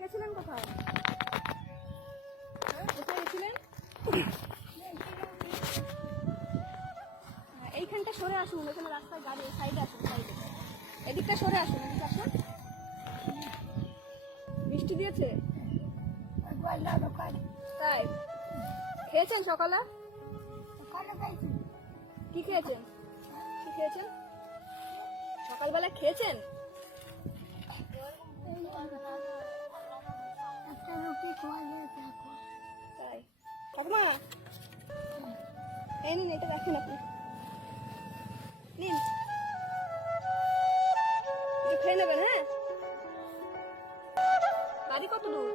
গেছিলেন কোথায়? কোথায় গেছিলেন? এইখানটা সরে আসুন, এখানে রাস্তায় গাড়ি, সাইডে আসুন, সাইডে এদিকটা সরে আসুন, এদিকে আসুন। বৃষ্টি দিয়েছে তাই? খেয়েছেন সকালে? কি খেয়েছেন? কি খেয়েছেন সকালবেলা? খেয়েছেন? একটা রুটি খাওয়া যায় তাই? ঠাকুমা এই নিন, এটা রাখুন, আপনি নিন, এটা খেয়ে নেবেন। হ্যাঁ, বাড়ি কত দূর?